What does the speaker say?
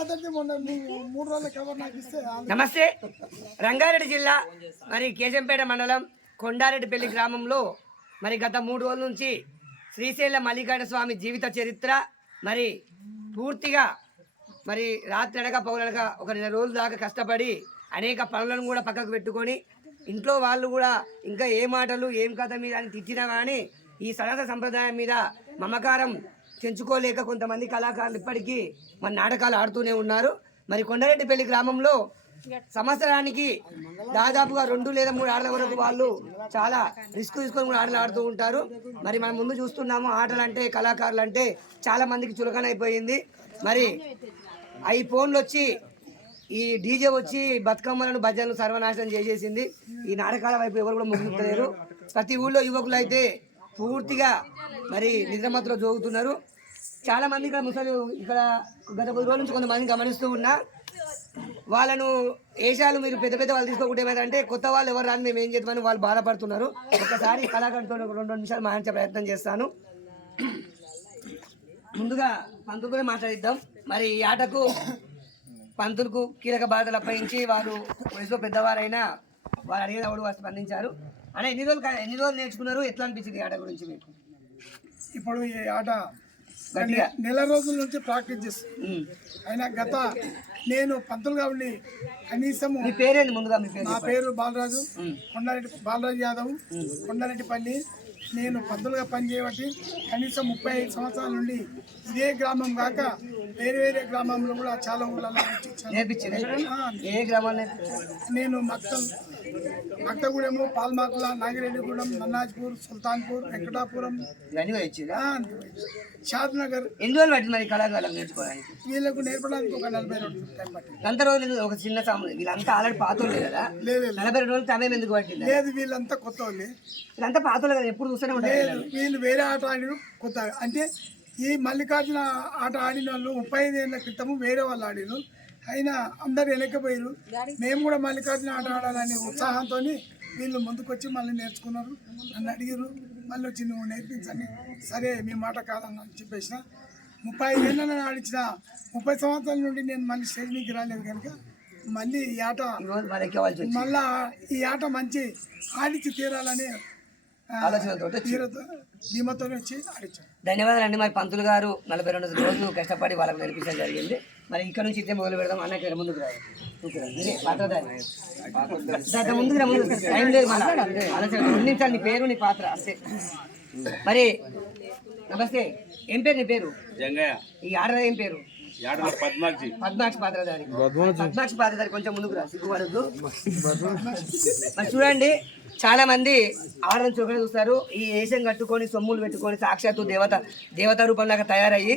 రాత్రి మొన్న మూ- మూడు రోజుల కవర్ నాకు ఇస్తే వాళ్ళు నమస్తే. రంగారెడ్డి జిల్లా మరి కేశంపేట మండలం కొండారెడ్డిపల్లి గ్రామంలో మరి గత మూడు రోజుల నుంచి శ్రీశైల మల్లికార్జున స్వామి జీవిత చరిత్ర మరి పూర్తిగా మరి రాత్రి అనక పౌలనక ఒక నెల రోజుల దాకా కష్టపడి అనేక పనులను కూడా పక్కకు పెట్టుకొని ఇంట్లో వాళ్ళు కూడా ఇంకా ఏ మాటలు ఏం కథ మీద అని తిట్టినా కానీ ఈ సనాతన సంప్రదాయం మీద మమకారం తెంచుకోలేక కొంతమంది కళాకారులు ఇప్పటికీ మన నాటకాలు ఆడుతూనే ఉన్నారు. మరి కొండారెడ్డిపల్లి గ్రామంలో సంవత్సరానికి దాదాపుగా రెండు లేదా మూడు ఆటల వరకు వాళ్ళు చాలా రిస్క్ తీసుకొని కూడా ఆటలు ఆడుతూ ఉంటారు. మరి మనం ముందు చూస్తున్నాము ఆటలు అంటే కళాకారులు అంటే చాలా మందికి చులకన అయిపోయింది మరి ఈ ఫోన్లు వచ్చి ఈ డీజే వచ్చి బతుకమ్మలను భజనలు సర్వనాశనం చేసేసింది. ఈ నాటకాల వైపు ఎవరు కూడా ముగ్గుతలేరు ప్రతి ఊళ్ళో యువకులు అయితే పూర్తిగా మరి నిద్రమత్తులో జోగుతున్నారు. చాలా మంది ఇక్కడ ముసలి ఇక్కడ గత కొద్ది రోజుల నుంచి కొంతమంది గమనిస్తూ ఉన్నా వాళ్ళను ఏషాలు మీరు పెద్ద పెద్ద వాళ్ళు తీసుకోకుండా ఏమైందంటే కొత్త వాళ్ళు ఎవరు రాని మేము ఏం చేద్దామని వాళ్ళు బాధపడుతున్నారు. ఒకసారి కళాకారులతో రెండు రెండు నిమిషాలు మాట్లాడే ప్రయత్నం చేస్తాను. ముందుగా పంతులతో మాట్లాడిద్దాం. మరి ఈ ఆటకు పంతులకు కీలక బాధలు అప్పగించి వారు వయసులో పెద్దవారైనా వారు అడిగినప్పుడు వారు స్పందించారు. అనే ఎన్ని రోజులు ఎన్ని రోజులు నేర్చుకున్నారు? ఎట్లా అనిపించింది ఈ ఆట గురించి మీకు? ఇప్పుడు ఈ ఆట నెల రోజుల నుంచి ప్రాక్టీస్ చేస్తాను ఉమ్. అయినా గత నేను పంతులుగా ఉండి మీ పేరు నా పేరు బాలరాజు. కొండారెడ్డి బాలరాజు యాదవ్. కొండారెడ్డిపల్లి. నేను పంతులుగా పనిచేయబట్టి కనీసం ముప్పై ఐదు సంవత్సరాల నుండి ఇదే గ్రామం కాక వేరే వేరే గ్రామంలో కూడా చాలా ఊళ్ళలో నేను మక్తల్ మక్తగూడెము పాల్మాకుల నాగిరెడ్డిగూడెం నన్నాజ్పూర్ సుల్తాన్పూర్ వెంకటాపురం. ఇవన్నీ కూడా ఇచ్చిరా? ఆ, షాద్ నగర్ ఎన్ని రోజులు పట్టింది మరి కళాకారులకు నేర్చుకోవడానికి? వీళ్ళకు నేర్పడానికి ఒక నలభై రెండు టైం పట్టింది. అంత రోజులు? ఒక చిన్న సాము. వీళ్ళంతా ఆల్రెడీ పాతోళ్ళు కదా. నలభై రెండు రోజులు సమయం ఎందుకు పట్టింది? లేదు వీళ్ళంతా కొత్త వాళ్ళే వీళ్ళంతా పాతోళ్ళు కదా? ఎప్పుడు చూస్తూనే ఉంటారు లేదు వీళ్ళు వేరే ఆట ఆడిన కొత్త అంటే ఈ మల్లికార్జున ఆట ఆడిన వాళ్ళు ముప్పై ఐదు ఏళ్ళ క్రితము వేరే వాళ్ళు ఆడిరు అయినా అందరు వెనక్కిపోయారు మేము కూడా మల్లికార్జున ఆట ఆడాలని ఉత్సాహంతో వీళ్ళు ముందుకొచ్చి మళ్ళీ నేర్చుకున్నారు. నన్ను అడిగారు మళ్ళీ వచ్చి నువ్వు నేర్పించండి. సరే మీ మాట కాదని అని చెప్పేసిన. ముప్పై ఐదు ఏళ్ళ నేను ఆడించిన ముప్పై సంవత్సరాల నుండి నేను మళ్ళీ స్టేజ్ మీదకి రాలేదు కనుక మళ్ళీ ఈ ఆట మళ్ళా ఈ ఆట మంచి ఆడించి తీరాలని ఆలోచనతో ధన్యవాదాలు అండి మరి పంతులు గారు నలభై రెండు రోజులు కష్టపడి వాళ్ళకి నేర్పించడం జరిగింది. మరి ఇక్కడ నుంచి ఇట్టే మొదలు పెడదాం. అన్న ఇక్కడ ముందుకు రాదు ముందుకు రా, ముందుకు రా. టైం లేదు మన ఆలోచన నీ పేరు నీ పాత్ర అంతే. మరి నమస్తే. ఏం పేరు నీ పేరు? జంగయ్య. ఈ ఆర్డర్ ఏం పేరు? పద్మాక్షి? పద్మాక్షి పాత్రధారి పద్మాక్షి. పాత్రధారి కొంచెం ముందుకు రా సిగ్గుపడద్దు. మరి చూడండి చాలా మంది ఆడని చురుకునే చూస్తారు. ఈ వేషం కట్టుకొని సొమ్ములు పెట్టుకొని సాక్షాత్తు దేవత దేవత రూపంలాగా తయారయ్యి